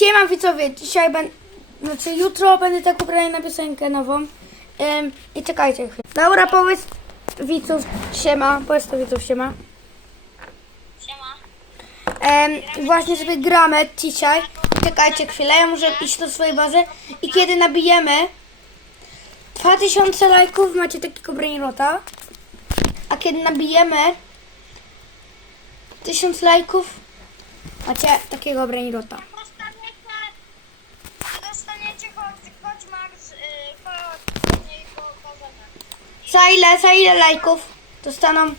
Siema widzowie, dzisiaj będę, znaczy jutro będę tak ubrany na piosenkę nową. Ym, I czekajcie chwilę. Dobra, powiedz widzów siema, powiedz to widzów siema. Siema. Ym, właśnie sobie gramy dzisiaj. Czekajcie chwilę, ja muszę iść do swojej bazy. I kiedy nabijemy 2000 lajków, macie takiego brainrota. A kiedy nabijemy 1000 lajków, macie takiego brainrota. Za ile, za ile lajków dostaną?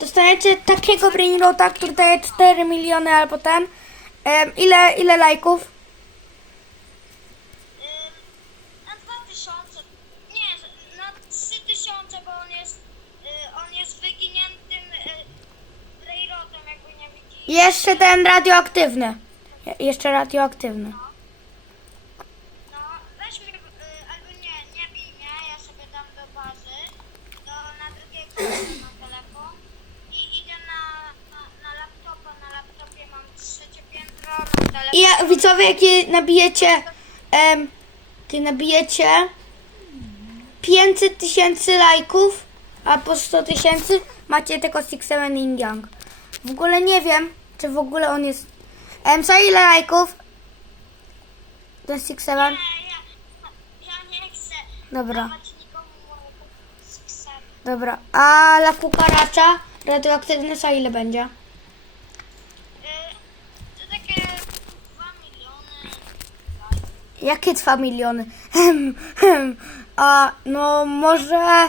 Dostaniecie takiego brainrota, który daje 4 miliony albo ten. Em, ile, ile lajków? Na 2000, nie, na 3000, bo on jest, y, on jest wyginiętym y, rejrotem, jakby nie widzi. Jeszcze ten radioaktywny. Je- Jeszcze radioaktywny. No, weź mnie, y, albo nie, nie bij mnie, ja sobie dam do bazy, do, na drugiego na telefon i idę na, na, na laptopa, na laptopie mam trzecie piętro, na telefon. I ja, widzowie, jakie nabijecie, em, kiedy nabijecie 500 tysięcy lajków, a po 100 tysięcy macie tego Six Seven In Young. W ogóle nie wiem, czy w ogóle on jest... Em, za ile lajków? Ten Six Seven? Nie, ja, ja nie chcę Dobra. Dobra, a la kukaracza radioaktywny za ile będzie? Y, to takie 2 miliony. Jakie 2 miliony? A no może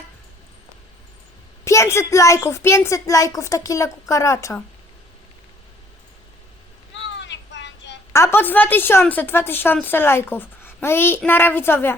500 lajków, 500 lajków taki la kukaracza. No, niech będzie. A po 2000, 2000 lajków. No i nara widzowie.